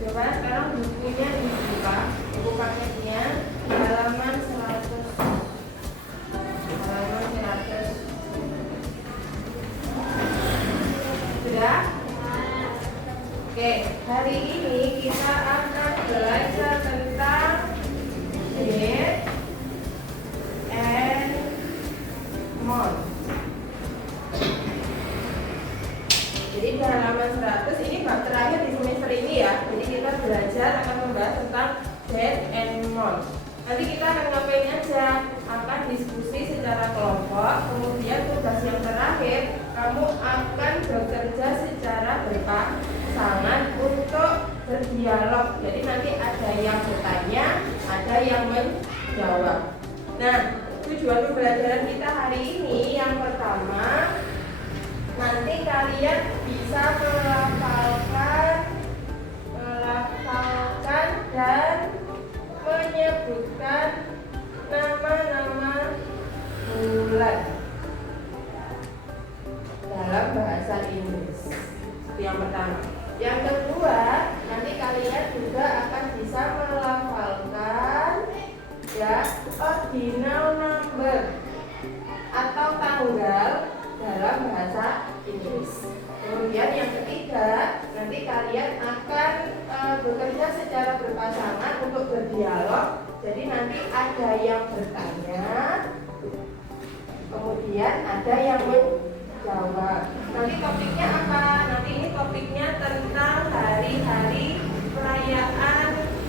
Coba sekarang bukunya dibuka, buku paketnya halaman 100. Halaman 100. Sudah? Oke, hari ini kita akan belajar tentang date and month. Jadi di halaman 100 ini bab terakhir di semester ini ya. Jadi kita belajar akan membahas tentang date and month. Nanti kita akan ngapain aja? Akan diskusi secara kelompok. Kemudian tugas yang terakhir, kamu akan bekerja secara berpasangan untuk berdialog. Jadi nanti ada yang bertanya, ada yang menjawab. Nah, tujuan pembelajaran kita hari ini yang pertama, nanti kalian bisa melafalkan dan menyebutkan nama-nama bulan dalam bahasa Inggris. Itu yang pertama. Yang kedua, nanti kalian juga akan bisa melafalkan ya ordinal number atau tanggal dalam bahasa Inggris. Kemudian yang ketiga, nanti kalian akan bekerja secara berpasangan untuk berdialog. Jadi nanti ada yang bertanya, kemudian ada yang menjawab. Nanti topiknya apa? Nanti ini topiknya tentang hari-hari perayaan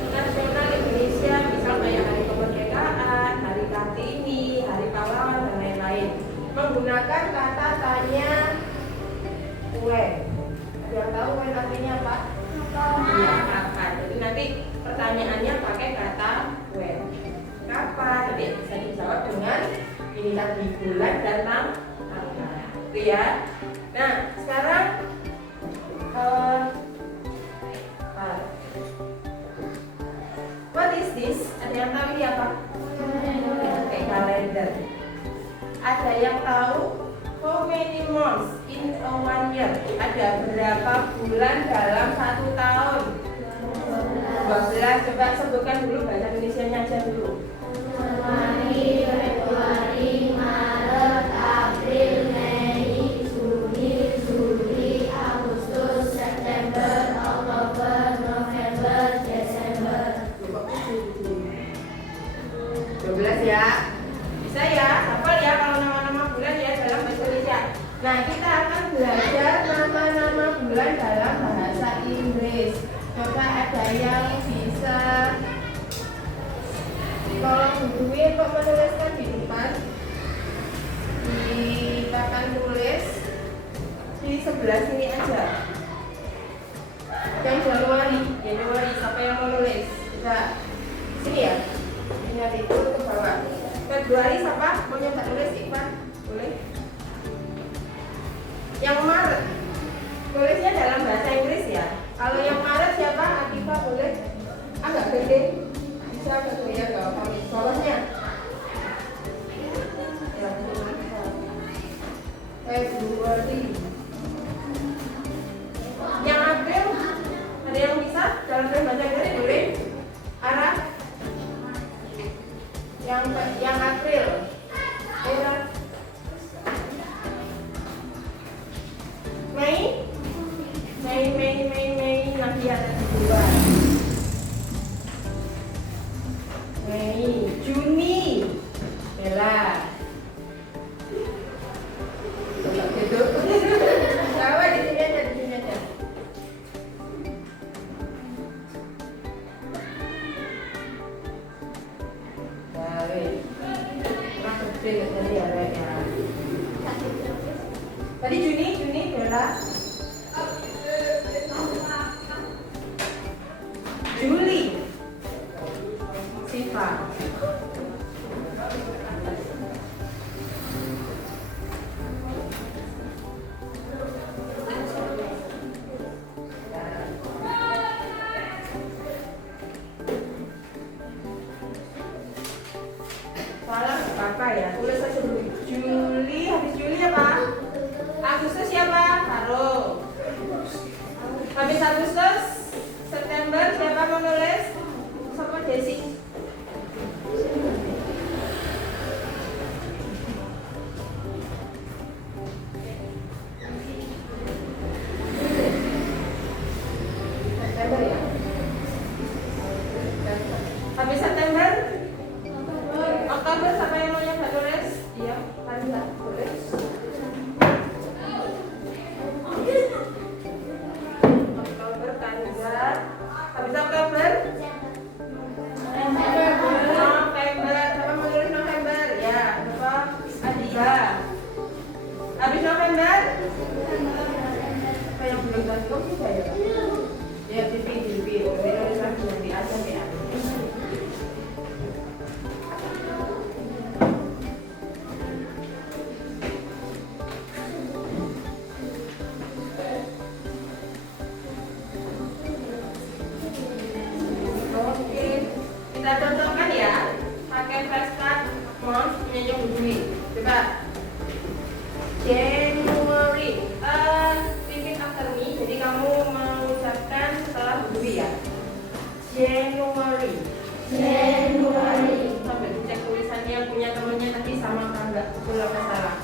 nasional Indonesia, misal kayak hari kemerdekaan, hari Kartini, hari pahlawan dan lain-lain. Menggunakan kata tanya when. Ada yang tahu when artinya apa? Iya, kapan. Jadi nanti pertanyaannya pakai kata when. Kapan? Nanti bisa dijawab dengan ini tadi bulan dan tanggal. Itu ya. Nah, sekarang what is this? Ada yang tahu ini apa? Oke, kalender. Ada yang tahu how many months in a 1 year? Ada berapa bulan dalam 1 tahun? 12. Coba sebutkan dulu bahasa Indonesianya aja dulu. Januari, Februari, Maret, April, Mei, Juni, Juli, Agustus, September, Oktober, November, Desember. 12 ya. Bisa ya? Hafal ya kalau nama-nama bulan ya dalam bahasa Indonesia. Nah, kita akan belajar nama-nama bulan dalam bahasa Inggris. Coba ada yang bisa tolong hubungi untuk menuliskan di depan di papan tulis di sebelah sini aja. Yang Januari, siapa yang mau nulis? Bisa sini ya. Ingat itu ke bawah. Februari siapa? Mau nyoba nulis Iqbal? Boleh? Yang Maret tulisnya dalam bahasa Inggris ya. Kalau yang Maret siapa? Atifah boleh? Agak gede. Bisa agak ya, gak apa-apa. Bawahnya Februari. Yang April ada yang bisa dalam bahasa Inggris boleh? Arah yang April. Mei nanti ada di luar. Mei, Juni, Bella. Gitu. Coba di sini aja. Baik. Masuk dulu tadi ya. Tadi Juni, Bella. Juli, Siva. Salah apa ya? Tulis aja dulu. Juli habis Habis November? Apa yang belum tahu juga ya? Ya TV. Tapi nulis lagi nanti aja ya. Oke, kita contohkan ya. Pakai flashcard month punya Budwi. Coba. January. Repeat after me. Jadi kamu mengucapkan setelah Budwi ya. January. Sampai dicek tulisannya punya temennya tadi sama apa enggak? Betul apa salah?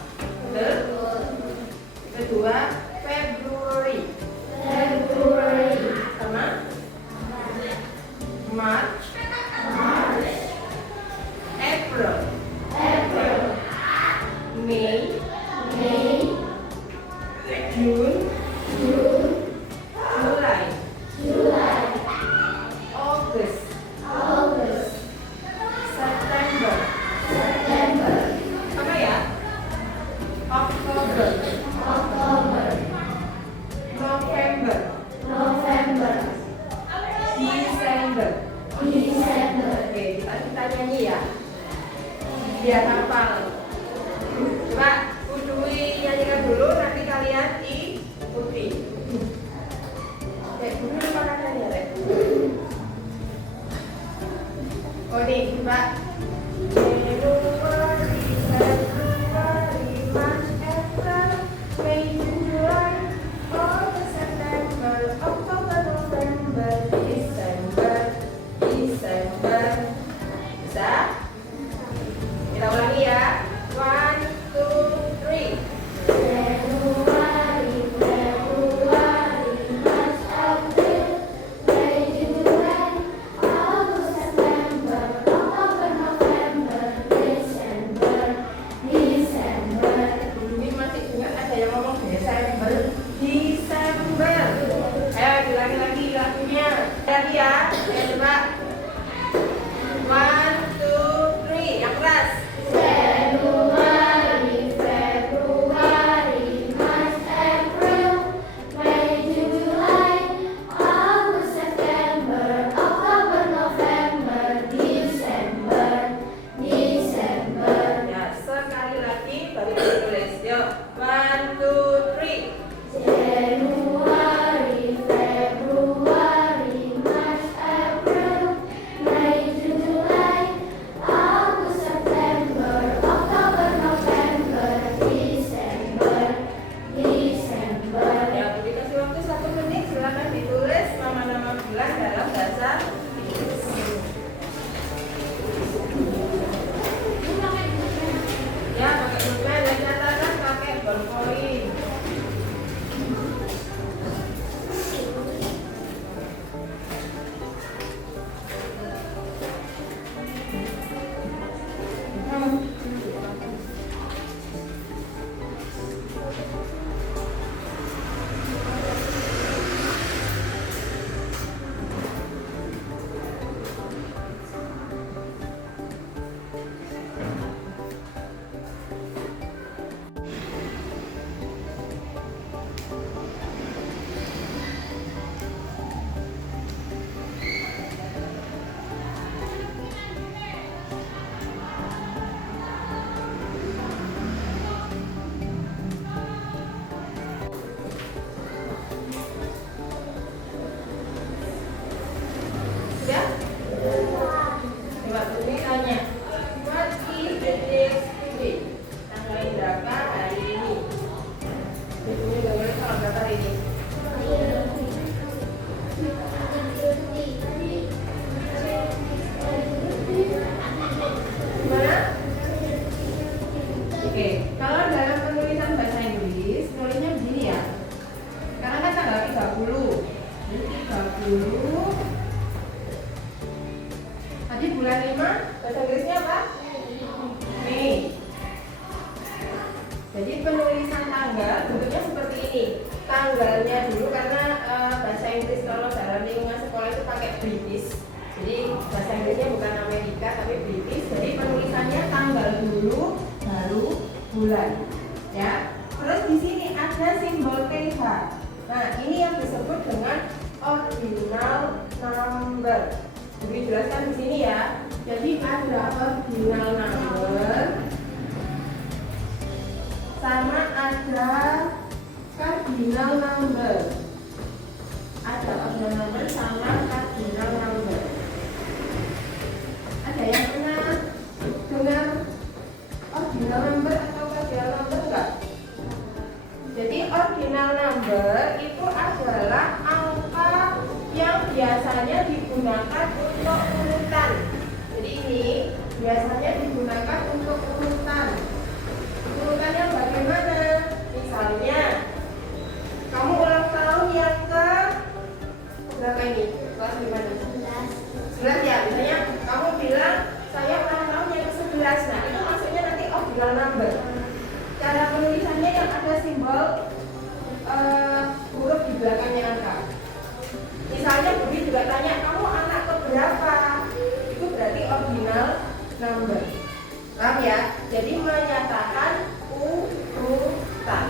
Betul. Kedua, February. Sama? March. April. May. June. July. August. September. Apa ya? October. November. December. Oke, kita nyanyi ya. Biar hafal. Coba Budwi nyanyikan dulu, nanti kalian ikuti. Oke, dulu lupa kan ya, Rek? Oh nih, coba. January, February, March, April, May, June, July, August, September, October, November, December. Bisa? Kita ulangi ya. 1, 2, 3. Ini masih ingat ada yang ngomong Desember. Ayo diulangi lagi lagunya. Lagi ya. Ayo coba. 1, 2, 3. Yang keras. Ya, sekali lagi baru ditulis. Yuk. 1, 2, 3. Ya, dikasih waktu 1 menit. Silakan ditulis nama-nama bulan dalam bahasa Inggris. Ya, pakai pulpen dan catatan pakai ballpoint. Ya? Coba Budwi tanya. What is the date today? Tanggal berapa hari ini? Budwi udah mulai tanggal berapa hari ini? Gimana? Oke, kalau dalam penulisan bahasa Inggris, nulisnya begini ya. Karena kan tanggal 30. Jadi 30. Tadi bulan 5, bahasa Inggrisnya apa? Mei. Jadi penulisan tanggal bentuknya seperti ini. Tanggalnya dulu karena bahasa Inggris kalau dalam lingkungan sekolah itu pakai British. Jadi bahasa Inggrisnya bukan Amerika tapi British. Jadi penulisannya tanggal dulu baru bulan. Ya. Terus di sini ada simbol PH. Nah, ini yang disebut dengan ordinal number. Dijelaskan di sini ya. Jadi ada ordinal number sama ada cardinal number. Ada ordinal number sama cardinal number. Ada yang pernah dengar ordinal number atau cardinal number enggak? Jadi ordinal number itu adalah angka yang biasanya digunakan untuk urutan. Jadi ini biasanya digunakan untuk urutan. Urutannya bagaimana? Misalnya kamu ulang tahun yang ke berapa ini? Kelas 5? 11 ya. Misalnya kamu bilang saya ulang tahun yang ke-11. Nah, itu maksudnya nanti ordinal number. Cara penulisannya yang ada simbol huruf di belakangnya angka. Misalnya Budi juga tanya, kamu anak keberapa? Itu berarti ordinal number. Paham ya? Jadi menyatakan urutan.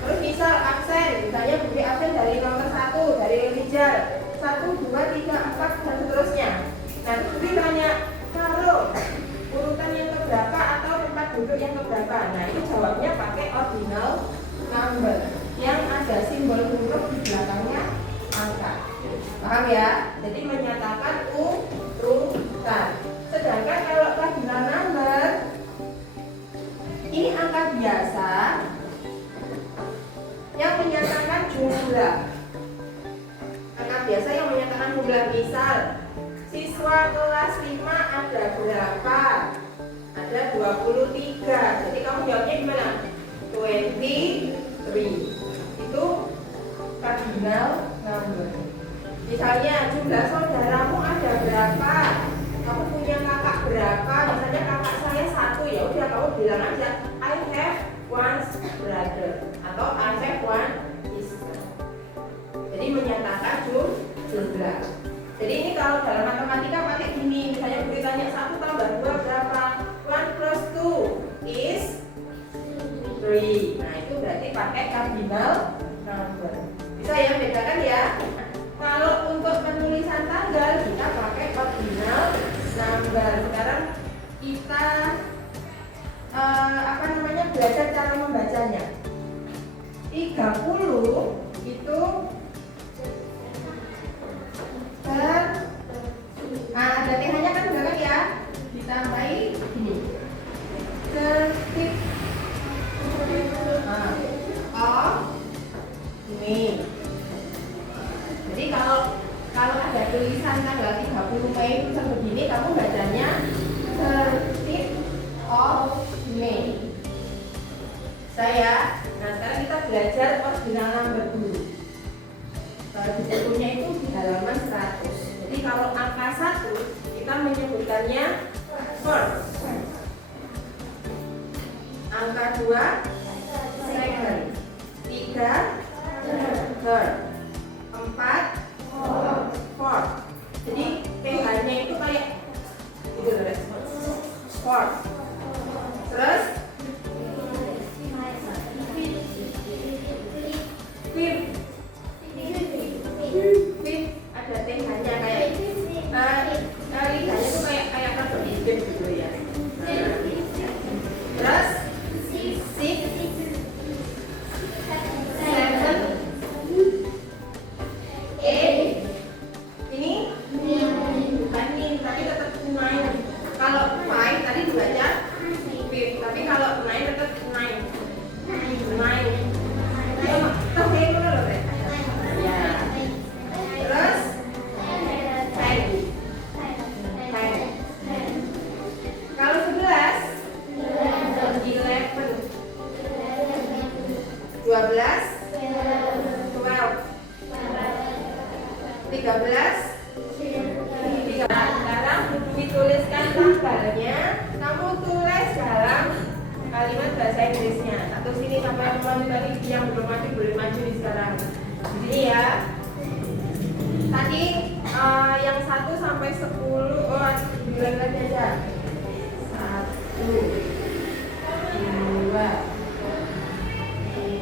Terus misal absen, misalnya Budi absen dari nomor 1, dari Rijal 1, 2, 3, 4 dan seterusnya. Nah, Budi tanya, Karo, urutan yang keberapa atau tempat duduk yang keberapa? Nah, itu jawabnya pakai ordinal number yang ada simbol huruf di belakangnya angka. Paham ya? Jadi menyatakan urutan. Sedangkan kalau cardinal number ini angka biasa yang menyatakan jumlah. Angka biasa yang menyatakan jumlah. Misal siswa kelas 5 ada berapa? Ada 23. Jadi kamu jawabnya gimana? 23. Itu cardinal number. Misalnya jumlah saudaramu ada berapa? Kamu punya kakak berapa? Misalnya kakak saya 1, ya udah kamu bilang aja I have one brother atau I have one sister. Jadi menyatakan jumlah. Jadi ini kalau dalam matematika pakai gini. Misalnya Budi tanya 1 tambah 2 berapa? 1 plus 2 is 3. Nah, itu berarti pakai cardinal number. Bisa ya bedakan ya? Kalau untuk penulisan tanggal kita pakai ordinal number. Sekarang kita belajar cara membacanya. 30 itu ada TH-nya kan belakang ya, ditambahi gini. Tertib. Mei. Jadi kalau ada tulisan tanggal 30 Mei itu begini, kamu bacanya 30 of May. Nah sekarang kita belajar ordinal number dulu. Di bukunya itu di halaman 100. Jadi kalau angka 1 kita menyebutkannya first. Angka 2 second. 3 third. 4 fourth. Jadi TH-nya itu kayak gitu loh, fourth. Terus fifth. Ada TH-nya kayak lidahnya tuh kayak tertutup gitu ya. Terus six, seven, eight. Ini bukan nih, tapi tetap nine. Kalau five tadi dibaca fifth, tapi kalau nine tetap nine. Oke, benar loh, ya. Terus 10. Kalau 11 11. 12 12. 13. Sekarang dituliskan tanggalnya, kamu tulis dalam kalimat bahasa Inggrisnya. Atau sini sampai tadi yang belum maju boleh maju di sekarang. Jadi ya. Tadi yang 1 sampai 10 bilang aja. 1 2 3 4 5 6 7 8 9 10.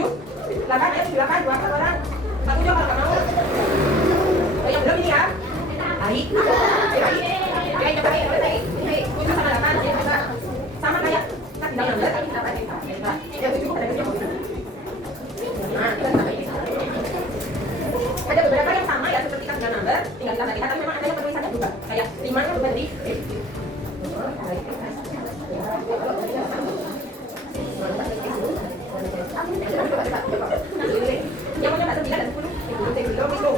7, 8, ayo 7, 8, 2 orang. Satu jawab kalau nggak mau. Oh, yang belum ini ya. Baik. Baik, yang baik, baik. Ini sama 8, ya, kita sama kayak kita tinggal 16, tapi kita pakai. Yang 7 ada 7. Nah, kita tambah ini. Ada beberapa yang sama ya seperti tinggal number, tinggal kita lihat, tapi memang ada yang penulisannya juga. Kayak 5 nya berubah jadi yang punya 9 dan 10 itu.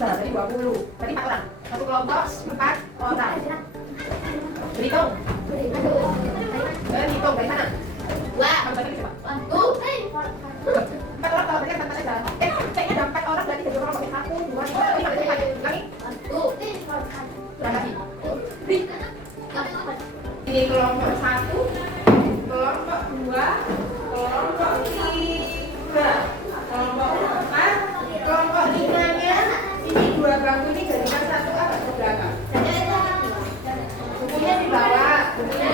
Dari 20, berarti 4 orang. Satu kelompok 4 orang. Berhitung. Berhitung dari mana? 2. Kamu bagi siapa? 4 orang kalau berarti 4 saja. Kayaknya ada 4 orang berarti jadi kelompok 1, 2, 3, 4, 5, 6, 7, 8. Lagi? Berapa sih? Ini kelompok 1, kelompok 2, kelompok 3, kelompok 4, kelompok 5-nya. Ini 2 bangku ini jadikan 1 apa ke belakang? Bukunya di bawah, bukunya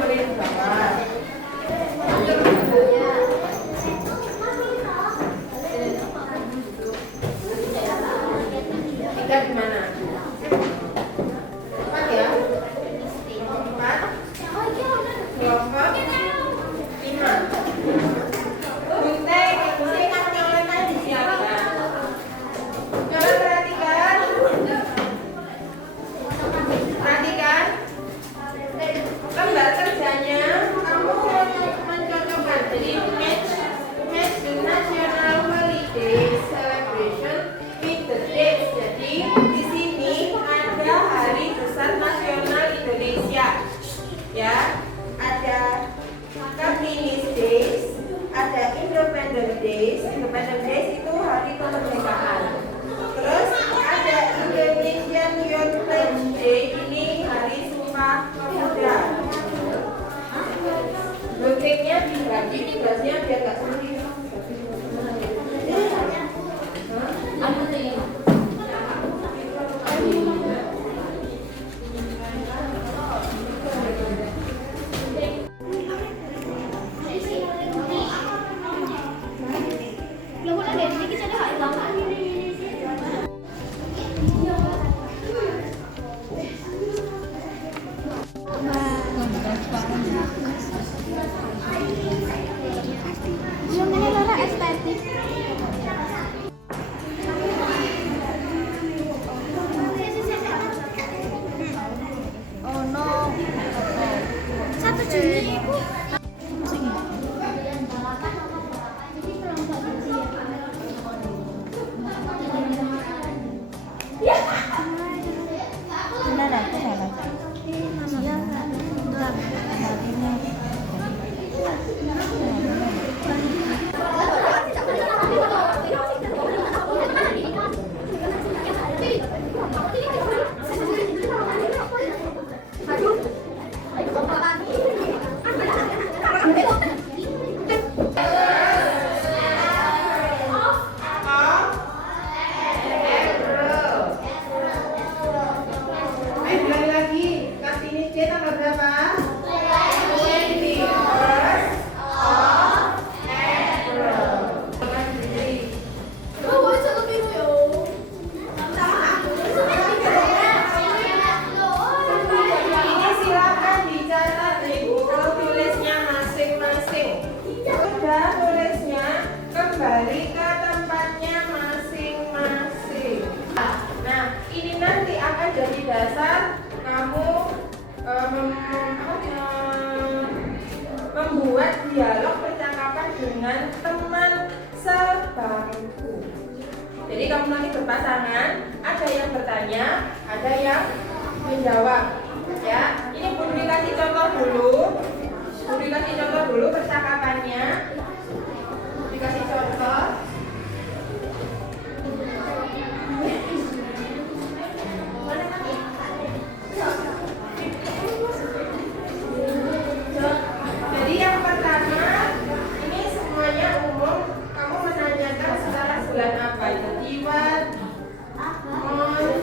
boleh di bawah. Tiga di mana? 4 ya? 4 kelompok 5. Gambar kerjanya kamu mencocokkan, jadi match the national holiday celebration with the dates. Jadi di sini ada hari besar nasional Indonesia, ya, ada Kartini Days, ada Independent Days. Independent Days itu hari kemerdekaan. Terus ada Indonesian Youth Pledge Day, ini hari Sumpah Pemuda. Bentuknya dibagi, tugasnya biar gak sulit. kembali ke tempatnya masing-masing. Nah, ini nanti akan jadi dasar kamu membuat dialog percakapan dengan teman Jadi kamu nanti berpasangan, ada yang bertanya, ada yang menjawab. Ya, ini Bun Dwi kasih contoh dulu. Bun Dwi kasih contoh dulu percakapannya. Dikasih contoh. Jadi yang pertama, ini semuanya umum. Kamu menanyakan sekarang bulan apa? Jiwat, Mon.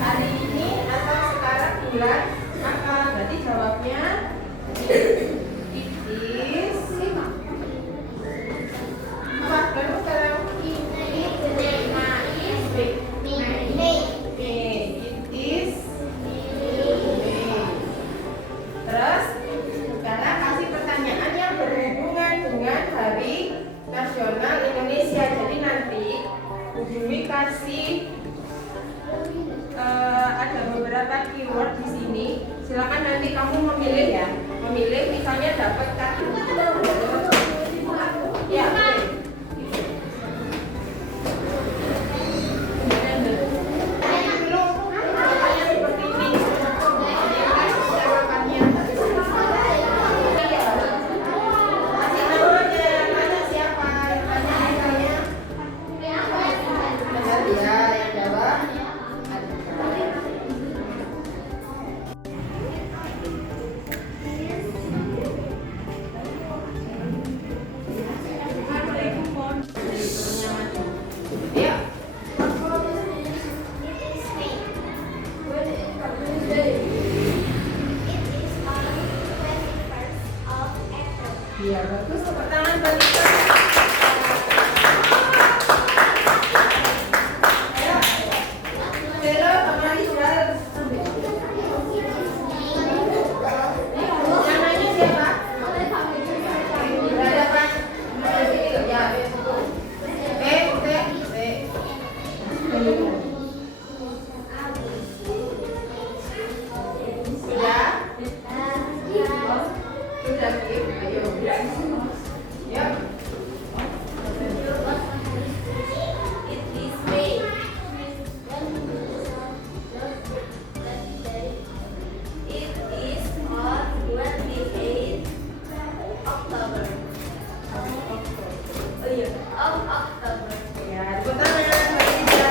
Hari ini atau sekarang bulan apa? Berarti jawabnya it is. Apa? Kamu sekarang it is May. Terus sekarang kasih pertanyaan yang berhubungan dengan Hari Nasional Indonesia. Jadi nanti Bu Dwi kasih ada beberapa keyword di sini. Silakan nanti kamu memilih ya. Memilih misalnya dapat kata. Ya, oke. Iya, bagus. Tepuk tangan bagi ayo. Belo, kembali sudah. Namanya siapa? Berhadapan. Ya. Sudah? Sudah, Kim. Ayo. Yuk. Ya, tepuk tangan bagi dia.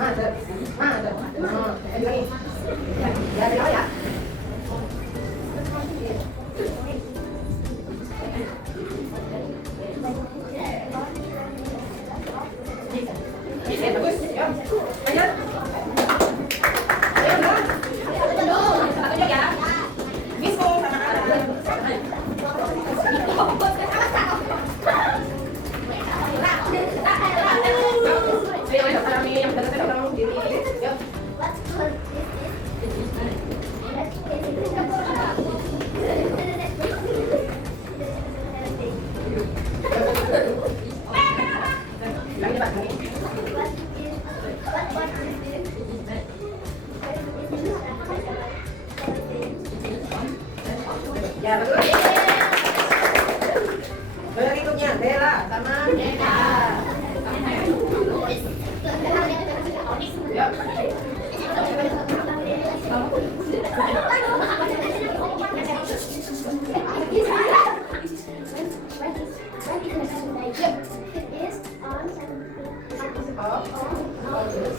Madep. Madep. Oh, lagi. Ya, ya, ya. Bagus. Yuk. Lanjut. Ayo, dong. Satunya ya. Misko sama Ayo, ayo, kami yang benar-benar tolong diri. Yuk. Lagi depan, lagi. Ya, betul. Berikutnya Bella sama Nena. Yuk.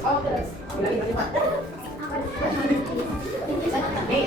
Oh, terus. Lagi depan. Nih.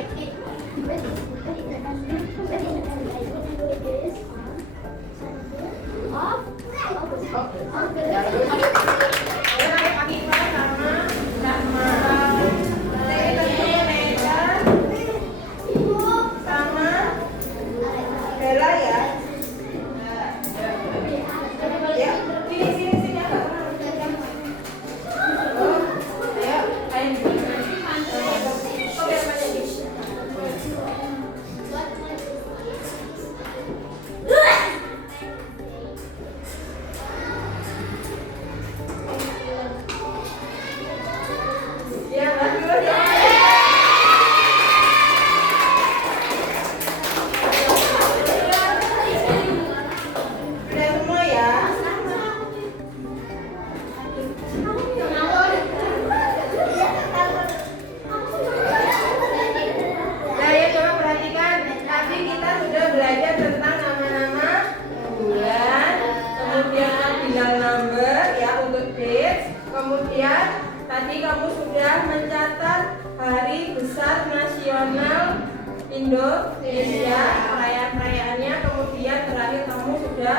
Kemudian tadi kamu sudah mencatat hari besar nasional Indonesia, perayaan-perayaannya. Kemudian terakhir kamu sudah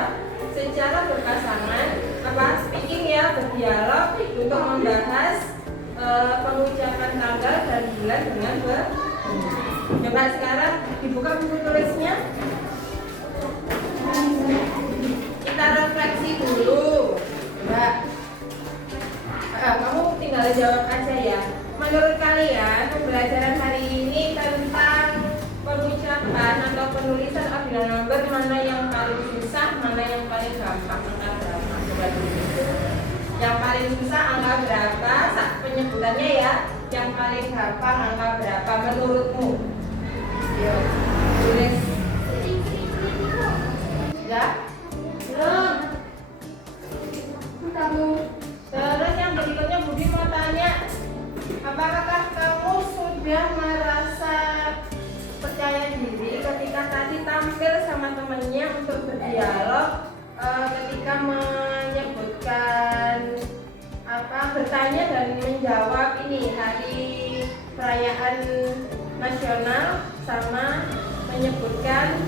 secara berpasangan speaking ya, berdialog untuk membahas pengucapan tanggal dan bulan dengan benar. Coba sekarang dibuka buku tulisnya. Kita refleksi dulu. Coba. Kamu tinggal jawab aja ya. Menurut kalian pembelajaran hari ini tentang pengucapan atau penulisan ordinal number mana yang paling susah, mana yang paling gampang? Angka berapa? Coba dulu. Yang paling susah angka berapa? Penyebutannya ya. Yang paling gampang angka berapa menurutmu? Yuk, tulis. Ya. Belum. Kamu. Terus yang berikutnya Budi mau tanya, apakah kamu sudah merasa percaya diri ketika tadi tampil sama temannya untuk berdialog, ketika menyebutkan bertanya dan menjawab ini hari perayaan nasional sama menyebutkan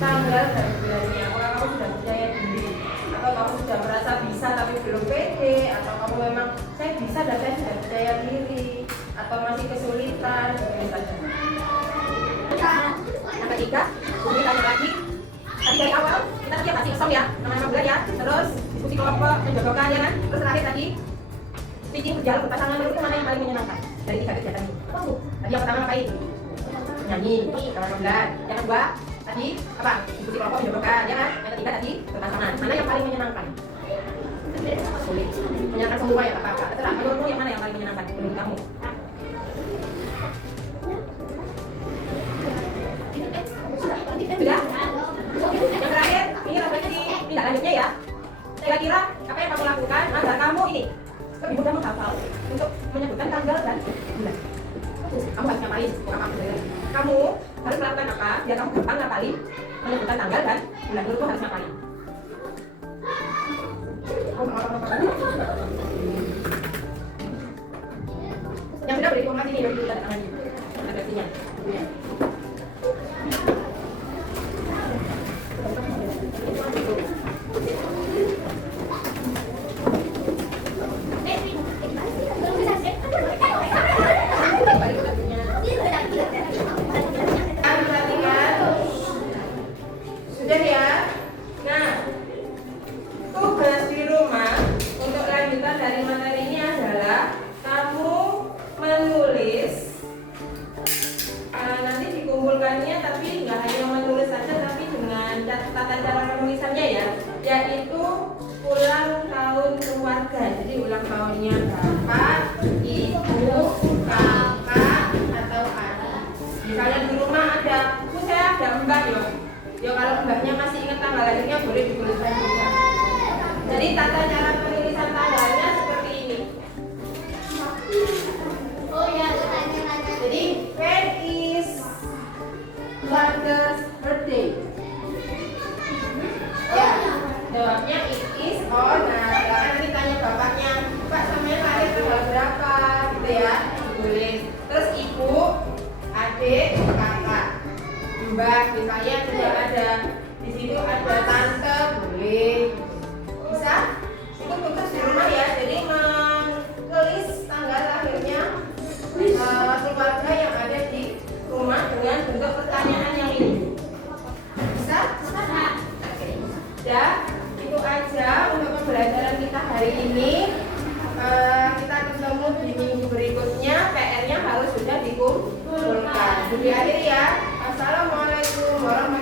tanggal dan bulannya? Apakah kamu sudah percaya diri? Atau kamu sudah merasa bisa tapi belum pede, atau kamu memang saya bisa dan saya sudah percaya diri, atau masih kesulitan? Yang ketiga, Bumi tanya lagi. Tadi dari awal kita tadi kasih kosong ya, nama bulan ya, terus diskusi kelompok menjodohkan ya kan, terus terakhir tadi speaking berjalan berpasangan, menurut mana yang paling menyenangkan dari tiga kegiatan ini? Tadi yang pertama ngapain? Nyanyi, nama bulan. Yang kedua tadi apa? Diskusi kelompok menjodohkan ya kan. Yang ketiga tadi berpasangan. Mana yang paling menyenangkan? Sulit. Menyenangkan semua ya apa-apa. Terserah. Menurutmu yang mana yang paling menyenangkan menurut kamu? Sudah? Yang terakhir ini refleksi tindak lanjutnya ya. Kira-kira apa yang kamu lakukan agar kamu ini lebih mudah menghafal untuk menyebutkan tanggal dan bulan? Kamu harus ngapain? Kamu harus melakukan apa biar kamu gampang ngapalin menyebutkan tanggal dan bulan? Menurutmu harus ngapain? Yang sudah beri informasi ini beri tanda tangan ini. Adresinya. Ya. Sudah ya. Nah, tugas di rumah untuk lanjutan dari materi ini adalah kamu menulis. Nanti dikumpulkannya, tapi nggak hanya menulis saja, tapi dengan tata cara penulisannya ya, yaitu ulang tahun keluarga. Jadi ulang tahunnya bapak, ibu, kakak, atau adik. Misalnya di rumah ada, saya ada mbak ya. Ya kalau mbaknya masih ingat tanggal lahirnya boleh dituliskan juga. Jadi tata cara penulisan tanggalnya seperti ini. Oh ya, tanya. Jadi when is father's birthday? Ya, jawabnya it is on. Nah, sekarang nanti tanya bapaknya, Pak sampean lahir tanggal berapa? Gitu ya, ditulis. Terus ibu, adik, kakak, mbak, misalnya sudah ada di situ ada tante, boleh. Bisa? Itu tugas di rumah ya. Jadi menulis tanggal lahirnya keluarga yang ada di rumah dengan bentuk pertanyaan yang ini. Bisa? Oke. Ya, itu aja untuk pembelajaran kita hari ini. Kita ketemu di minggu berikutnya. PR-nya harus sudah dikumpulkan. Jadi akhir ya. Assalamualaikum warahmatullahi wabarakatuh.